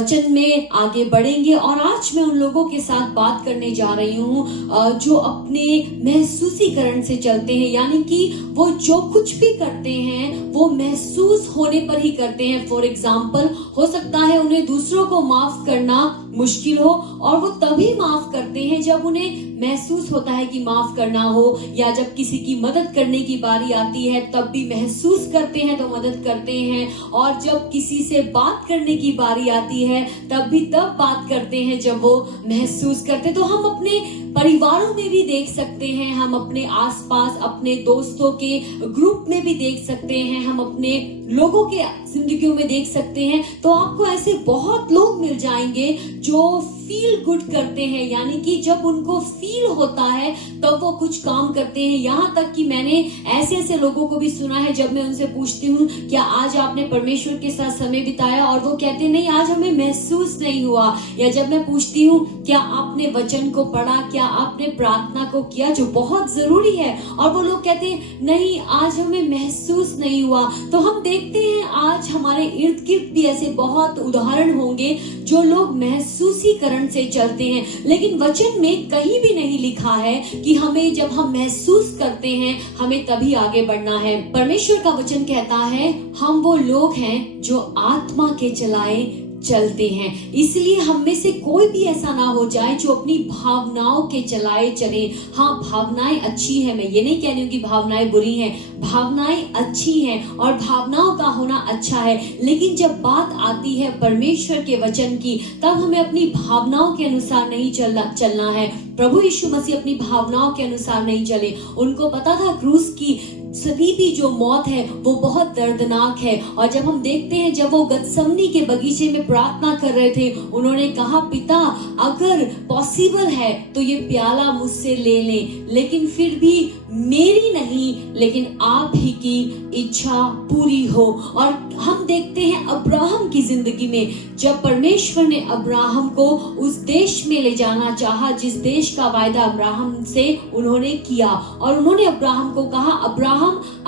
वचन में आगे बढ़ेंगे और आज मैं उन लोगों के साथ बात करने जा रही हूँ जो अपने महसूसीकरण से चलते हैं, यानी कि वो जो कुछ भी करते हैं वो महसूस होने पर ही करते हैं। फॉर एग्जाम्पल, हो सकता है उन्हें दूसरों को माफ करना मुश्किल हो और वो तभी माफ करते हैं जब उन्हें महसूस होता है कि माफ करना हो, या जब किसी की मदद करने की बारी आती है तब भी महसूस करते हैं तो मदद करते हैं, और जब किसी से बात करने की बारी आती है तब बात करते हैं जब वो महसूस करते। तो हम अपने परिवारों में भी देख सकते हैं, हम अपने आसपास अपने दोस्तों के ग्रुप में भी देख सकते हैं, हम अपने लोगों के जिंदगियों में देख सकते हैं। तो आपको ऐसे बहुत लोग मिल जाएंगे जो फील गुड करते हैं, यानी कि जब उनको फील होता है तब वो कुछ काम करते हैं। यहाँ तक कि मैंने ऐसे लोगों को भी सुना है, जब मैं उनसे पूछती हूँ क्या आज आपने परमेश्वर के साथ समय बिताया, और वो कहते नहीं, आज हमें महसूस नहीं हुआ। या जब मैं पूछती हूँ क्या आपने वचन को पढ़ा, क्या आपने प्रार्थना को किया जो बहुत जरूरी है, और वो लोग कहते हैं नहीं, आज हमें महसूस नहीं हुआ। तो हम देखते हैं आज हमारे इर्द गिर्द भी ऐसे बहुत उदाहरण होंगे जो लोग महसूसीकरण से चलते हैं, लेकिन वचन में कहीं भी नहीं लिखा है कि हमें जब हम महसूस करते हैं हमें तभी आगे बढ़ना है। परमेश्वर का वचन कहता है हम वो लोग हैं जो आत्मा के चलाए चलते हैं। इसलिए हम में से कोई भी ऐसा ना हो जाए जो अपनी भावनाओं के चलाए चले। हाँ, भावनाएं अच्छी है, मैं ये नहीं कह रही हूँ कि भावनाएं बुरी हैं, भावनाएं अच्छी हैं और भावनाओं का होना अच्छा है, लेकिन जब बात आती है परमेश्वर के वचन की तब हमें अपनी भावनाओं के अनुसार नहीं चलना है। प्रभु यीशु मसीह अपनी भावनाओं के अनुसार नहीं चले। उनको पता था क्रूस की सलीबी जो मौत है वो बहुत दर्दनाक है, और जब हम देखते हैं जब वो गतसमनी के बगीचे में प्रार्थना कर रहे थे, उन्होंने कहा पिता अगर पॉसिबल है तो ये प्याला मुझसे ले ले, लेकिन फिर भी मेरी नहीं लेकिन आप ही की इच्छा पूरी हो। और हम देखते हैं अब्राहम की जिंदगी में, जब परमेश्वर ने अब्राहम को उस देश में ले जाना चाहा जिस देश का वायदा अब्राहम से उन्होंने किया, और उन्होंने अब्राहम को कहा अब्राहम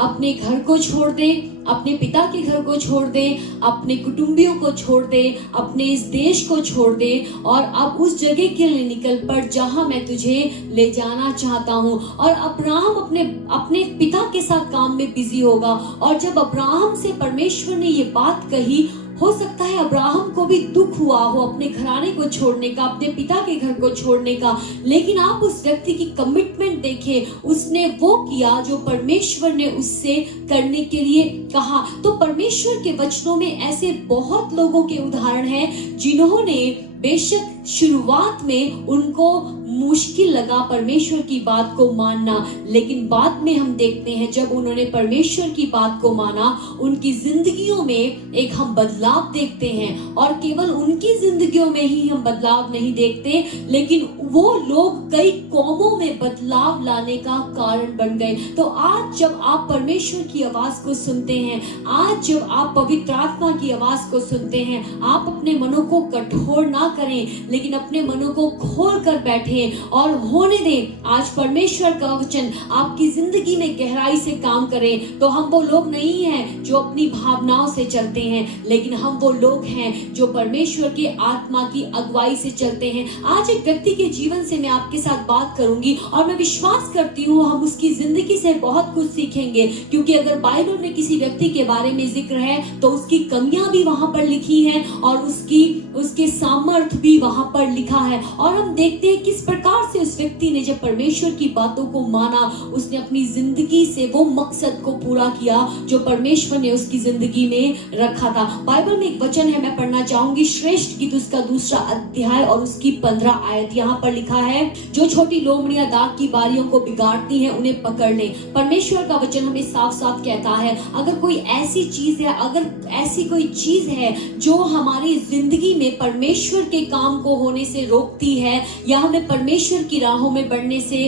अपने घर को छोड़ दे, अपने पिता के घर को छोड़ दे, अपने कुटुंबियों को छोड़ दे, अपने इस देश को छोड़ दे और अब उस जगह के लिए निकल पड़ जहां मैं तुझे ले जाना चाहता हूं। और अब्राहम अपने पिता के साथ काम में बिजी होगा, और जब अब्राहम से परमेश्वर ने ये बात कही, हो सकता है अब्राहम को भी दुख हुआ हो अपने घराने को छोड़ने का, अपने पिता के घर को छोड़ने का, लेकिन आप उस व्यक्ति की कमिटमेंट देखिए, उसने वो किया जो परमेश्वर ने उससे करने के लिए कहा। तो परमेश्वर के वचनों में ऐसे बहुत लोगों के उदाहरण हैं जिन्होंने बेशक शुरुआत में उनको मुश्किल लगा परमेश्वर की बात को मानना, लेकिन बाद में हम देखते हैं जब उन्होंने परमेश्वर की बात को माना, उनकी जिंदगियों में एक हम बदलाव देखते हैं। और केवल उनकी जिंदगियों में ही हम बदलाव नहीं देखते, लेकिन वो लोग कई कौमों में बदलाव लाने का कारण बन गए। तो आज जब आप परमेश्वर की आवाज को सुनते हैं, आज जब आप पवित्र आत्मा की आवाज को सुनते हैं, आप अपने मनों को कठोर ना करें, लेकिन अपने मनों को खोल कर बैठे और होने दें। आज परमेश्वर का वचन आपकी जिंदगी में गहराई से काम करें। तो हम वो लोग नहीं हैं जो अपनी भावनाओं से चलते हैं, लेकिन हम वो लोग हैं जो परमेश्वर के आत्मा की अगुवाई से चलते हैं। आज एक व्यक्ति के जीवन से मैं आपके साथ बात करूंगी और मैं विश्वास करती हूँ हम उसकी जिंदगी से बहुत कुछ सीखेंगे, क्योंकि अगर बाइबल में किसी व्यक्ति के बारे में जिक्र है तो उसकी कमियां भी वहां पर लिखी है और उसके सामर्थ्य भी वहां पर लिखा है। और हम देखते हैं किस प्रकार से उस व्यक्ति ने जब परमेश्वर की बातों को माना, उसने अपनी जिंदगी से वो मकसद को पूरा किया जो परमेश्वर ने उसकी जिंदगी में रखा था। बाइबल में एक वचन है, मैं पढ़ना चाहूंगी, श्रेष्ठ गीत उसका 2 अध्याय और उसकी 15 आयत। यहाँ पर लिखा है, जो छोटी लोमड़ियां दाग की बारियों को बिगाड़ती हैं उन्हें पकड़ ले। परमेश्वर का वचन हमें साफ साफ कहता है, अगर कोई ऐसी चीज है, अगर ऐसी कोई चीज है जो हमारी जिंदगी में परमेश्वर के काम को होने से रोकती है या हमें परमेश्वर की राहों में बढ़ने से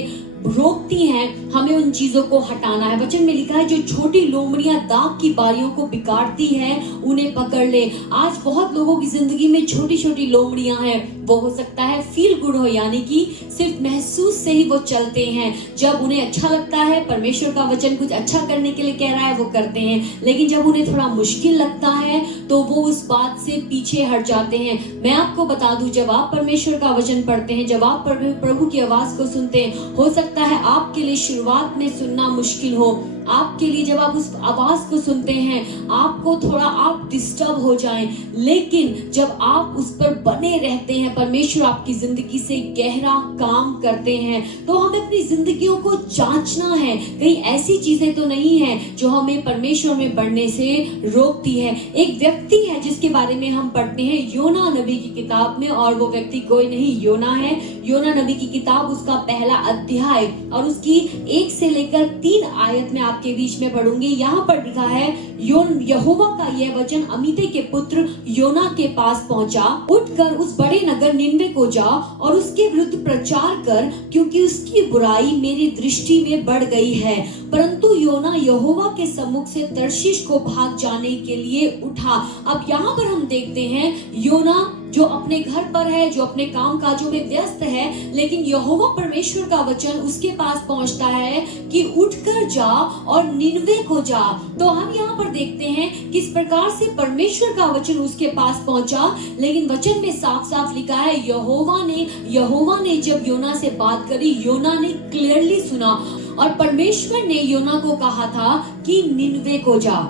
रोकती हैं, हमें उन चीजों को हटाना है। वचन में लिखा है जो छोटी लोमड़ियां दाग की बारियों को बिगाड़ती है उन्हें पकड़ ले। आज बहुत लोगों की जिंदगी में छोटी छोटी लोमड़ियां हैं, वो हो सकता है फील गुड हो, यानी कि सिर्फ महसूस से ही वो चलते हैं। जब उन्हें अच्छा लगता है, परमेश्वर का वचन कुछ अच्छा करने के लिए कह रहा है, वो करते हैं। लेकिन जब उन्हें थोड़ा मुश्किल लगता है तो वो उस बात से पीछे हट जाते हैं। मैं आपको बता दूं, जब आप परमेश्वर का वचन पढ़ते हैं, जब आप प्रभु की आवाज को सुनते हैं, हो सकता है आपके लिए शुरुआत में सुनना मुश्किल हो। आपके लिए जब आप उस आवाज को सुनते हैं, आपको थोड़ा आप डिस्टर्ब हो जाएं, लेकिन जब आप उस पर बने रहते हैं, परमेश्वर आपकी जिंदगी से गहरा काम करते हैं। तो हमें अपनी जिंदगियों को जांचना है, कहीं ऐसी चीजें तो नहीं है जो हमें परमेश्वर में बढ़ने से रोकती है। एक व्यक्ति है जिसके बारे में हम पढ़ते हैं योना नबी की किताब में, और वो व्यक्ति कोई नहीं, योना है। योना नबी की किताब उसका पहला अध्याय और उसकी 1 से लेकर 3 आयत में आपके बीच में पढ़ूंगी। यहाँ पर लिखा है, यहोवा का यह वचन अमित्ते के पुत्र योना के पास पहुंचा, उठकर उस बड़े नगर निनवे को जा और उसके विरुद्ध प्रचार कर, क्योंकि उसकी बुराई मेरी दृष्टि में बढ़ गई है। परंतु योना यहोवा के सम्मुख से तर्शीश को भाग जाने के लिए उठा। अब यहाँ पर हम देखते हैं योना जो अपने घर पर है, जो अपने काम काजों में व्यस्त है, लेकिन यहोवा परमेश्वर का वचन उसके पास पहुंचता है कि उठकर जा और निनवे को जा। तो हम यहाँ पर देखते हैं किस प्रकार से परमेश्वर का वचन उसके पास पहुंचा, लेकिन वचन में साफ साफ लिखा है यहोवा ने जब योना से बात करी, योना ने क्लियरली सुना और परमेश्वर ने योना को कहा था कि निनवे को जा।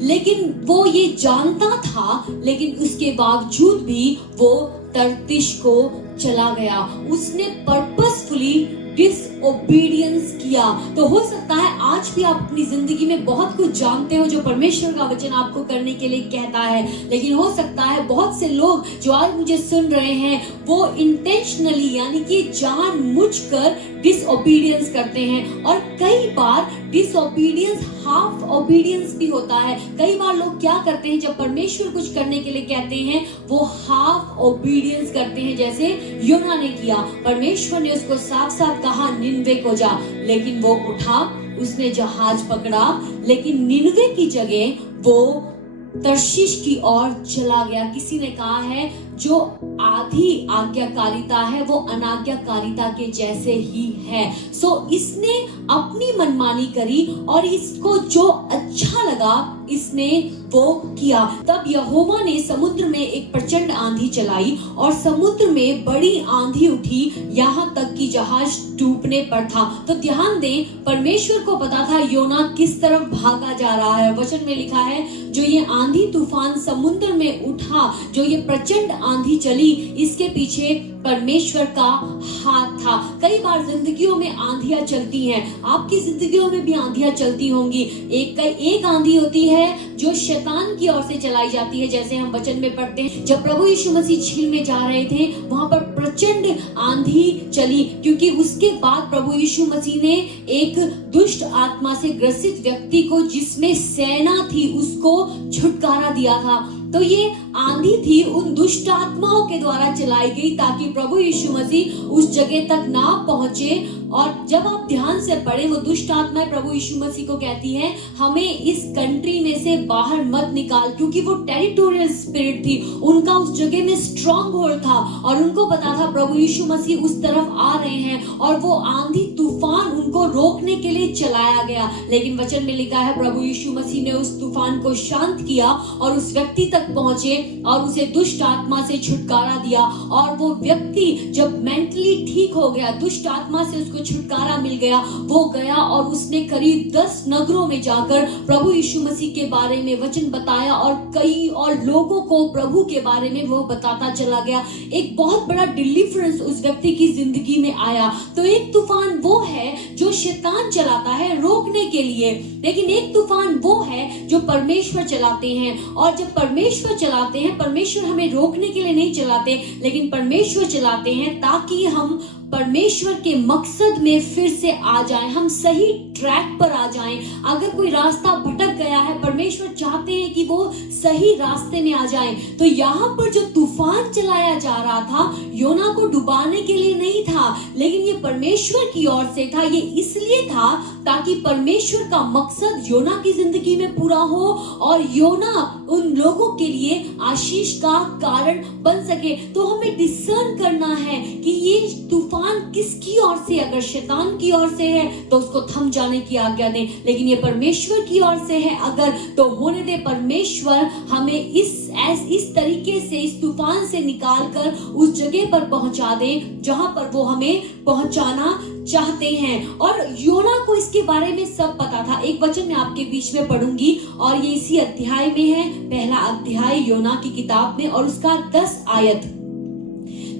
लेकिन वो ये जानता था, लेकिन उसके बावजूद भी वो तर्शीश को चला गया। उसने पर्पसफुली डिसओबीडियंस किया। तो हो सकता है आज भी आप अपनी जिंदगी में बहुत कुछ जानते हो जो परमेश्वर का वचन आपको करने के लिए कहता है, लेकिन हो सकता है बहुत से लोग जो आज मुझे सुन रहे हैं वो इंटेंशनली यानी कि जानबूझकर डिसओबीडियंस करते हैं। और कई बार डिसओबीडियंस हाफ ओबीडियंस भी होता है। कई बार लोग क्या करते हैं, जब परमेश्वर कुछ करने के लिए कहते हैं वो हाफ ओबीडियंस करते हैं, जैसे योना ने किया। परमेश्वर ने उसको साफ साफ कहा निनवे को जा, लेकिन वो उठा, उसने जहाज पकड़ा, लेकिन निनवे की जगह वो तर्शीश की ओर चला गया। किसी ने कहा है जो आधी आज्ञाकारिता है वो अनाज्ञाकारिता के जैसे ही है। इसने अपनी मनमानी करी और इसको जो अच्छा लगा इसने वो किया। तब यहोवा ने समुद्र में एक प्रचंड आंधी चलाई और समुद्र में बड़ी आंधी उठी, यहाँ तक कि जहाज डूबने पर था। तो ध्यान दें, परमेश्वर को पता था योना किस तरफ भागा जा रहा है। वचन में लिखा है जो ये आंधी तूफान समुद्र में उठा, जो ये प्रचंड आंधी चली, इसके पीछे परमेश्वर का हाथ था। कई बार जिंदगियों में आंधियां चलती हैं, आपकी जिंदगियों में भी आंधियां चलती होंगी। एक आंधी होती है जो शैतान की ओर से चलाई जाती है, जैसे हम वचन में पढ़ते हैं जब प्रभु यीशु मसीह झील में जा रहे थे, वहां पर प्रचंड आंधी चली, क्योंकि उसके बाद प्रभु यीशु मसीह ने एक दुष्ट आत्मा से ग्रसित व्यक्ति को, जिसमें सेना थी, उसको छुटकारा दिया था। तो ये आंधी थी उन दुष्ट आत्माओं के द्वारा चलाई गई ताकि प्रभु यीशु मसीह उस जगह तक ना पहुंचे। और जब आप ध्यान से पढ़े, वो दुष्ट आत्माएं प्रभु यीशु मसीह को कहती हैं हमें इस कंट्री में से बाहर मत निकाल, क्योंकि वो टेरिटोरियल स्पिरिट थी, उनका उस जगह में स्ट्रॉन्ग होल्ड था और उनको पता था प्रभु यीशु मसीह उस तरफ आ रहे हैं, और वो आंधी तूफान उनको रोकने के लिए चलाया गया। लेकिन वचन में लिखा है प्रभु यीशु मसीह ने उस तूफान को शांत किया और उस व्यक्ति तक पहुंचे और उसे दुष्ट आत्मा से छुटकारा दिया। और वो व्यक्ति जब मेंटली ठीक हो गया, दुष्ट आत्मा से उसको छुटकारा मिल गया, वो गया और उसने करीब 10 नगरों में जाकर प्रभु यीशु मसीह के बारे में वचन बताया और कई और लोगों को प्रभु के बारे में वो बताता चला गया। एक बहुत बड़ा डिलीवरेंस उस व्यक्ति की जिंदगी में आया। तो एक तूफान वो है जो शैतान चलाता है रोकने के लिए, लेकिन एक तूफान वो है जो परमेश्वर चलाते हैं। और जब परमेश्वर चलाते हैं, परमेश्वर हमें रोकने के लिए नहीं चलाते, लेकिन परमेश्वर चलाते हैं ताकि हम परमेश्वर के मकसद में फिर से आ जाएं, हम सही ट्रैक पर आ जाएं। अगर कोई रास्ता भटक गया है, परमेश्वर चाहते हैं कि वो सही रास्ते में आ जाएं। तो यहाँ पर जो तूफान चलाया जा रहा था, योना को डुबाने के लिए नहीं था, लेकिन ये परमेश्वर की ओर से था। ये इसलिए था ताकि परमेश्वर का मकसद योना की जिंदगी में पूरा हो और योना उन लोगों के लिए आशीष का कारण बन सके। तो हमें डिसर्न करना है कि ये तूफान किसकी ओर से, अगर शैतान की ओर से है तो उसको थम जाने की आज्ञा दे, लेकिन ये परमेश्वर की ओर से है अगर, तो होने दे। परमेश्वर हमें इस तरीके से इस तूफान से निकालकर उस जगह पर पहुंचा दे जहां पर वो हमें पहुंचाना चाहते हैं। और योना को इसके बारे में सब पता था। एक वचन मैं आपके बीच में पढ़ूंगी और ये इसी अध्याय में है, पहला अध्याय योना की किताब में और उसका 10 आयत।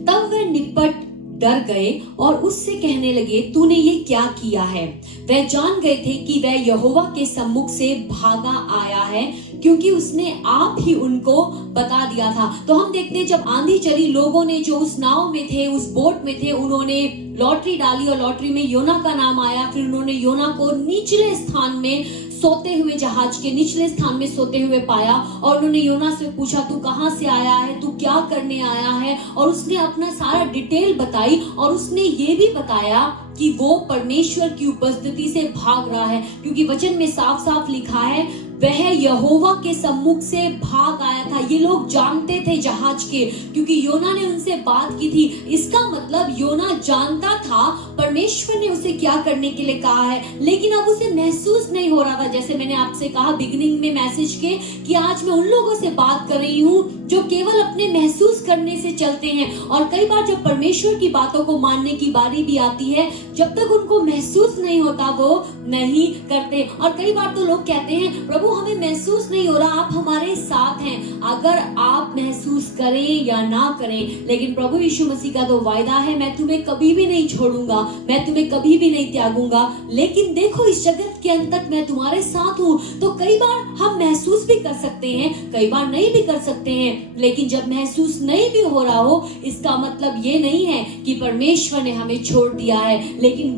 तब वे निपट डर गए और उससे कहने लगे, तूने ये क्या किया है? वह जान गए थे कि वह यहोवा के सम्मुख से भागा आया है, क्योंकि उसने आप ही उनको बता दिया था। तो हम देखते हैं जब आंधी चली, लोगों ने जो उस नाव में थे, उस बोट में थे, उन्होंने लॉटरी डाली और लॉटरी में योना का नाम आया। फिर उन्होंने योना को निचले स्थान में सोते हुए, जहाज के निचले स्थान में सोते हुए पाया और उन्होंने योना से पूछा, तू कहां से आया है, तू क्या करने आया है? और उसने अपना सारा डिटेल बताई और उसने ये भी बताया कि वो परमेश्वर की उपस्थिति से भाग रहा है, क्योंकि वचन में साफ साफ लिखा है वह यहोवा के सम्मुख से भाग आया था। ये लोग जानते थे जहाज के, क्योंकि योना ने उनसे बात की थी। इसका मतलब योना जानता था परमेश्वर ने उसे क्या करने के लिए कहा है, लेकिन अब उसे महसूस नहीं हो रहा था। जैसे मैंने आपसे कहा बिगिनिंग में मैसेज के कि आज मैं उन लोगों से बात कर रही हूँ जो केवल अपने महसूस करने से चलते हैं। और कई बार जब परमेश्वर की बातों को मानने की बारी भी आती है, जब तक उनको महसूस नहीं होता वो नहीं करते। और कई बार तो लोग कहते हैं, प्रभु हमें महसूस नहीं हो रहा, आप हमारे साथ हैं। अगर आप महसूस करें या ना करें, लेकिन प्रभु यीशु मसीह का तो वायदा है, मैं तुम्हें कभी भी नहीं छोड़ूंगा, मैं तुम्हें कभी भी नहीं त्यागूंगा। लेकिन देखो, इस जगत के अंत तक मैं तुम्हारे साथ हूँ। तो कई बार हम महसूस भी कर सकते हैं, कई बार नहीं भी कर सकते हैं। लेकिन जब महसूस नहीं भी हो रहा हो, इसका मतलब ये नहीं है कि परमेश्वर ने हमें छोड़ दिया है, लेकिन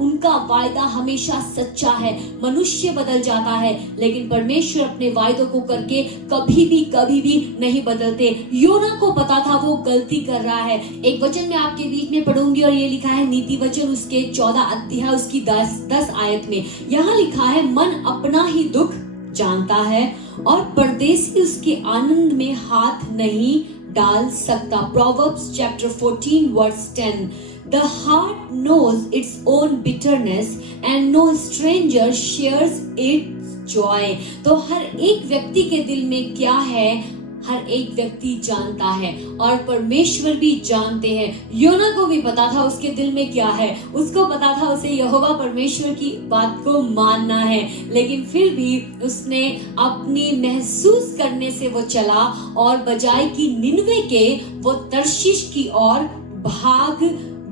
उनका वायदा हमेशा सच्चा है। मनुष्य बदल जाता है, लेकिन परमेश्वर अपने वायदों को करके कभी भी नहीं बदलते। योना को पता था वो गलती कर रहा है। एक वचन मैं आपके बीच में पढ़ूंगी और ये लिखा है नीति वचन उसके 14 अध्याय उसकी 10 आयत में। यहाँ लिखा है, मन अपना ही दुख जानता है और परदेसी उसके आनंद में हाथ नहीं डाल सकता। Proverbs chapter 14 verse 10. The heart knows its own bitterness and no stranger shares its joy. तो हर एक व्यक्ति के दिल में क्या है, हर एक व्यक्ति जानता है और परमेश्वर भी जानते हैं। योना को भी पता था उसके दिल में क्या है, उसको पता था उसे यहोवा परमेश्वर की बात को मानना है, लेकिन फिर भी उसने अपनी महसूस करने से वो चला और बजाय कि निनवे के वो तर्शीश की ओर भाग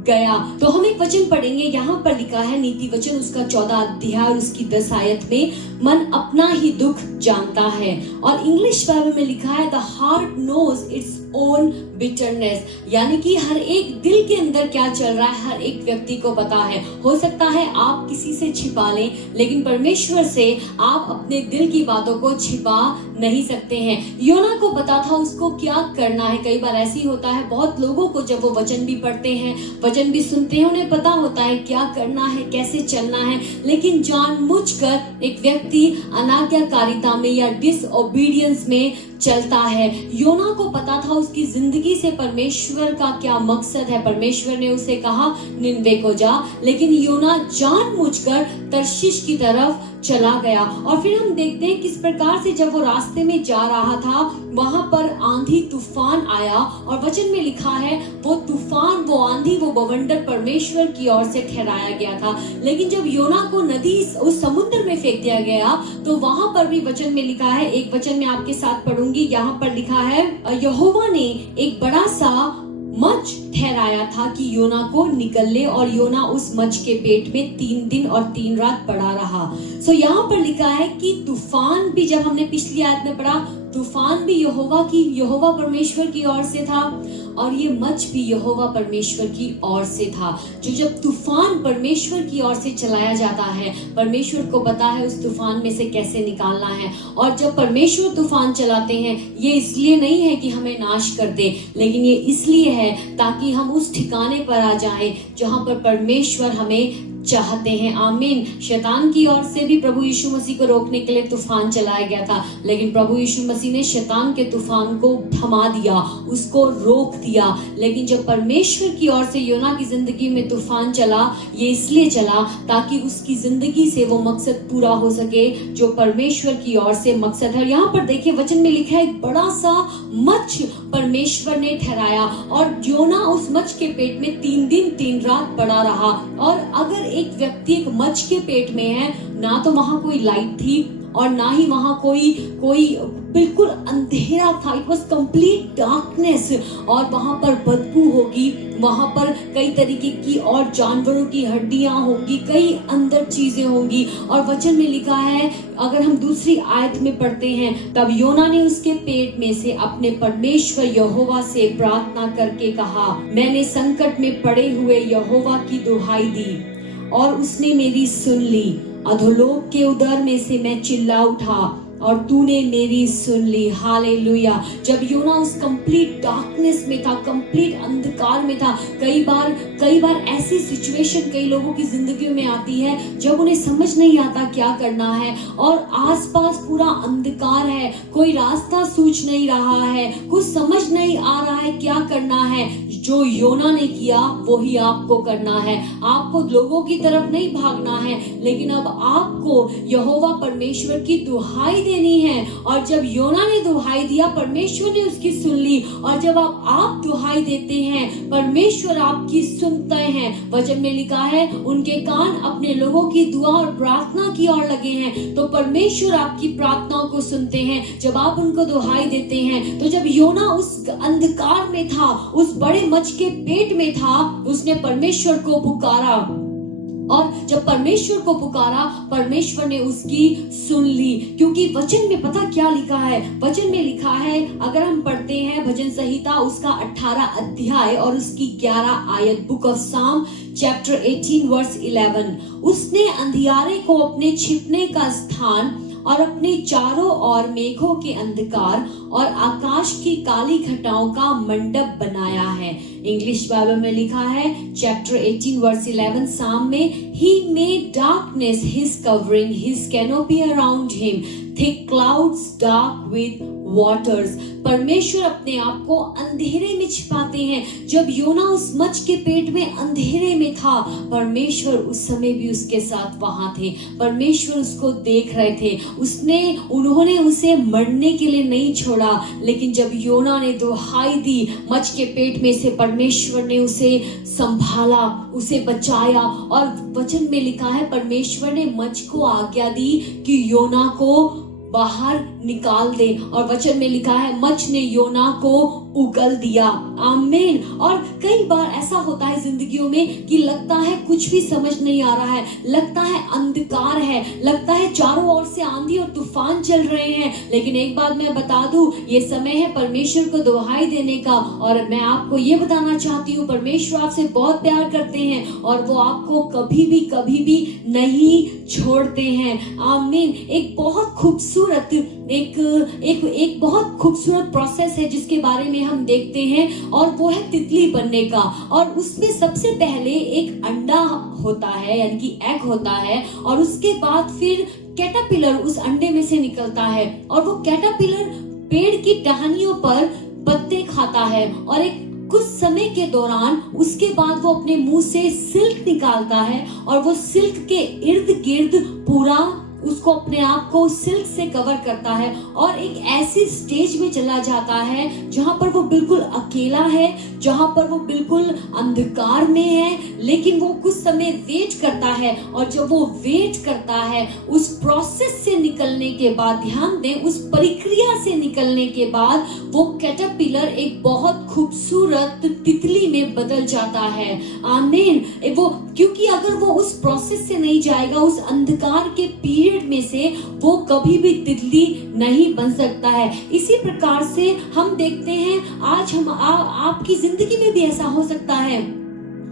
गया। तो हम एक वचन पढ़ेंगे, यहाँ पर लिखा है नीति वचन उसका 14 अध्याय उसकी 10 आयत में, मन अपना ही दुख जानता है। और इंग्लिश बाइबल में लिखा है, the heart knows its own bitterness, यानी कि हर एक दिल के अंदर क्या चल रहा है हर एक व्यक्ति को पता है। हो सकता है आप किसी से छिपा लें, लेकिन परमेश्वर से आप अपने दिल की बातों को छिपा नहीं सकते हैं। योना को पता था उसको क्या करना है। कई बार ऐसी होता है, बहुत लोगों को जब वो वचन भी पढ़ते हैं, वचन भी सुनते हैं, उन्हें पता होता है क्या करना है, कैसे चलना है, लेकिन जानबूझकर एक व्यक्ति अनाज्ञाकारिता में या डिसओबीडियंस में चलता है। योना को पता था उसकी जिंदगी से परमेश्वर का क्या मकसद है। परमेश्वर ने उसे कहा निनवे को जा, लेकिन योना जानबूझकर तर्शीश की तरफ चला गया। और फिर हम देखते हैं किस प्रकार से जब वो रास्ते में जा रहा था, वहां पर आंधी तूफान आया और वचन में लिखा है वो तूफान, वो आंधी, वो बवंडर परमेश्वर की ओर से ठहराया गया था। लेकिन जब योना को नदी उस समुद्र में फेंक दिया गया, तो वहां पर भी वचन में लिखा है, एक वचन में आपके साथ पढ़ूंगी, यहाँ पर लिखा है, यहोवा ने एक बड़ा सा मच ठहराया था कि योना को निकल ले, और योना उस मच के पेट में 3 दिन और 3 रात पड़ा रहा। सो यहाँ पर लिखा है कि तूफान भी, जब हमने पिछली आयत में पढ़ा, तूफान भी यहोवा परमेश्वर की ओर से था और ये मच्छ भी यहोवा परमेश्वर की ओर से था। जो जब तूफान परमेश्वर की ओर से चलाया जाता है, परमेश्वर को पता है उस तूफान में से कैसे निकालना है। और जब परमेश्वर तूफान चलाते हैं, ये इसलिए नहीं है कि हमें नाश कर दे, लेकिन ये इसलिए है ताकि हम उस ठिकाने पर आ जाएं जहां पर परमेश्वर हमें चाहते हैं। आमीन। शैतान की ओर से भी प्रभु यीशु मसीह को रोकने के लिए तूफान चलाया गया था, लेकिन प्रभु यीशु मसीह ने शैतान के तूफान को थमा दिया, उसको रोक दिया। लेकिन जब परमेश्वर की ओर से योना की जिंदगी में तूफान चला, ये इसलिए चला ताकि उसकी जिंदगी से वो मकसद पूरा हो सके जो परमेश्वर की ओर से मकसद है। यहाँ पर देखिए वचन में लिखा है एक बड़ा सा मच्छ परमेश्वर ने ठहराया और योना उस मच्छ के पेट में 3 दिन 3 रात पड़ा रहा। और अगर एक व्यक्ति एक मच्छ के पेट में है, ना तो वहां कोई लाइट थी और ना ही वहां कोई बिल्कुल अंधेरा था। It was complete darkness. और वहां पर बदबू होगी, वहां पर कई तरीके की और जानवरों की हड्डियां होंगी, कई अंदर चीजें होंगी। और वचन में लिखा है, अगर हम दूसरी आयत में पढ़ते हैं, तब योना ने उसके पेट में से अपने परमेश्वर यहोवा से प्रार्थना करके कहा, मैंने संकट में पड़े हुए यहोवा की दुहाई दी और उसने मेरी सुन ली। अधोलोक के उदर में से मैं चिल्ला उठा और तूने मेरी सुन ली। हालेलुया। जब योना उस कंप्लीट डार्कनेस में था, कंप्लीट अंधकार में था। कई बार ऐसी सिचुएशन कई लोगों की जिंदगी में आती है जब उन्हें समझ नहीं आता क्या करना है और आसपास पूरा अंधकार है, कोई रास्ता सूझ नहीं रहा है, कुछ समझ नहीं आ रहा है क्या करना है। जो योना ने किया वही आपको करना है। आपको लोगों की तरफ नहीं भागना है, लेकिन अब आपको यहोवा परमेश्वर की दुहाई देनी है। और जब योना ने दुहाई दिया, परमेश्वर ने उसकी सुन ली। और जब आप दुहाई देते हैं, परमेश्वर आपकी सुनते हैं। वचन में लिखा है, उनके कान अपने लोगों की दुआ और प्रार्थना की ओर लगे हैं। तो परमेश्वर आपकी प्रार्थनाओं को सुनते हैं जब आप उनको दुहाई देते हैं। तो जब योना उस अंधकार में था, उस बड़े मच्छ के पेट में था, उसने परमेश्वर को पुकारा। और जब परमेश्वर को पुकारा, परमेश्वर ने उसकी सुन ली। क्योंकि वचन में पता क्या लिखा है? वचन में लिखा है, अगर हम पढ़ते हैं भजन संहिता उसका 18 अध्याय और उसकी 11 आयत, बुक ऑफ साम चैप्टर 18 वर्स 11, उसने अंधियारे को अपने छिपने का स्थान और अपने चारों ओर मेघों के अंधकार और आकाश की काली घटाओं का मंडप बनाया है। इंग्लिश बाइबल में लिखा है चैप्टर 18 वर्स 11 साम में, He made darkness his covering, his canopy around him, thick clouds dark with waters। परमेश्वर अपने आप को अंधेरे में छिपाते हैं। जब योना उस मच्छ के पेट में अंधेरे में था, परमेश्वर उस समय भी उसके साथ वहां थे। परमेश्वर उसको देख रहे थे। उन्होंने उसे मरने के लिए नहीं छोड़ा, लेकिन जब योना ने दुहाई दी मच्छ के पेट में से, परमेश्वर ने उसे संभाला, उसे बचाया। और वचन में लिखा है, परमेश्वर ने मच्छ को आज्ञा दी कि योना को बाहर निकाल दे। और वचन में लिखा है, मच्छ ने योना को उगल दिया। आमीन। और कई बार ऐसा होता है जिंदगियों में कि लगता है कुछ भी समझ नहीं आ रहा है, लगता है अंधकार है, लगता है चारों ओर से आंधी और तूफान चल रहे हैं। लेकिन एक बात मैं बता दूं, ये समय है परमेश्वर को दुहाई देने का। और मैं आपको ये बताना चाहती हूँ, परमेश्वर आपसे बहुत प्यार करते हैं और वो आपको कभी भी नहीं छोड़ते हैं। आमीन। एक बहुत खूबसूरत एक बहुत खूबसूरत प्रोसेस है जिसके बारे में हम देखते हैं, और वो है तितली बनने का। और उसमें सबसे पहले एक अंडा होता है, यानी कि एग होता है, और उसके बाद फिर कैटरपिलर उस अंडे में से निकलता है। और वो कैटरपिलर पेड़ की टहनियों पर पत्ते खाता है, और एक कुछ समय के दौरान उसके बाद वो अपने मुंह से सिल्क निकालता है, और वो सिल्क के इर्द गिर्द पूरा उसको अपने आप को सिल्क से कवर करता है, और एक ऐसी स्टेज में चला जाता है जहां पर वो बिल्कुल अकेला है, जहां पर वो बिल्कुल अंधकार में है। लेकिन वो कुछ समय वेट करता है, और जब वो वेट करता है, उस प्रोसेस से निकलने के बाद, ध्यान दें, उस प्रक्रिया से निकलने के बाद वो कैटरपिलर एक बहुत खूबसूरत तितली में बदल जाता है। आमीन। वो क्योंकि अगर वो उस प्रोसेस से नहीं जाएगा, उस अंधकार के पीरियड में से, वो कभी भी तितली नहीं बन सकता है। इसी प्रकार से हम देखते हैं आज आपकी जिंदगी में भी ऐसा हो सकता है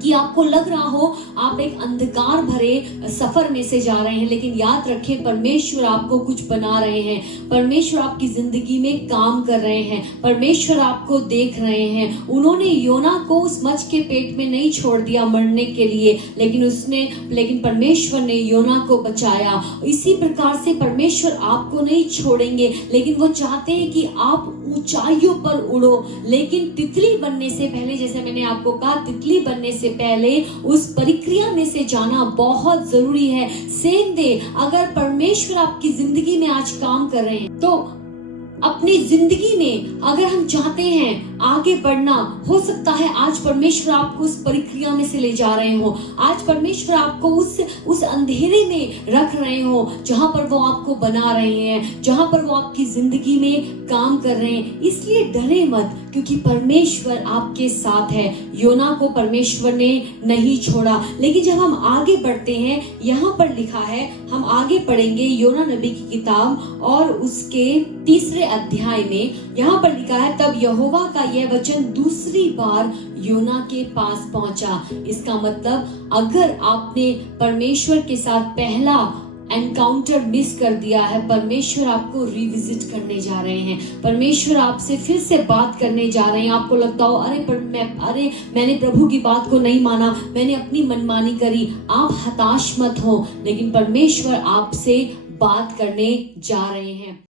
कि आपको लग रहा हो आप एक अंधकार भरे सफर में से जा रहे हैं, लेकिन याद रखें परमेश्वर आपको कुछ बना रहे हैं। परमेश्वर आपकी जिंदगी में काम कर रहे हैं, परमेश्वर आपको देख रहे हैं। उन्होंने योना को उस मच्छ के पेट में नहीं छोड़ दिया मरने के लिए, लेकिन परमेश्वर ने योना को बचाया। इसी प्रकार से परमेश्वर आपको नहीं छोड़ेंगे, लेकिन वो चाहते हैं कि आप ऊंचाइयों पर उड़ो। लेकिन तितली बनने से पहले, जैसे मैंने आपको कहा, तितली बनने से पहले उस प्रक्रिया में से जाना बहुत जरूरी है। सेम वे, अगर परमेश्वर आपकी जिंदगी में आज काम कर रहे हैं, तो अपनी जिंदगी में अगर हम चाहते हैं आगे बढ़ना, हो सकता है आज परमेश्वर आपको उस प्रक्रिया में से ले जा रहे हो। आज परमेश्वर आपको उस अंधेरे में रख रहे हो जहां पर वो आपको बना रहे हैं, जहां पर वो आपकी जिंदगी में काम कर रहे हैं। इसलिए डरे मत, क्योंकि परमेश्वर आपके साथ है। योना को परमेश्वर ने नहीं छोड़ा। लेकिन जब हम आगे बढ़ते हैं, यहाँ पर लिखा है, हम आगे पढ़ेंगे योना नबी की किताब और उसके 3 अध्याय में। यहाँ पर लिखा है, तब यहोवा का यह वचन दूसरी बार योना के पास पहुंचा। इसका मतलब, अगर आपने परमेश्वर के साथ पहला एनकाउंटर मिस कर दिया है, परमेश्वर आपको रिविजिट करने जा रहे हैं। परमेश्वर आपसे फिर से बात करने जा रहे हैं। आपको लगता हो मैंने प्रभु की बात को नहीं माना, मैंने अपनी मनमानी करी। आप हताश मत हो, लेकिन परमेश्वर आपसे बात करने जा रहे हैं।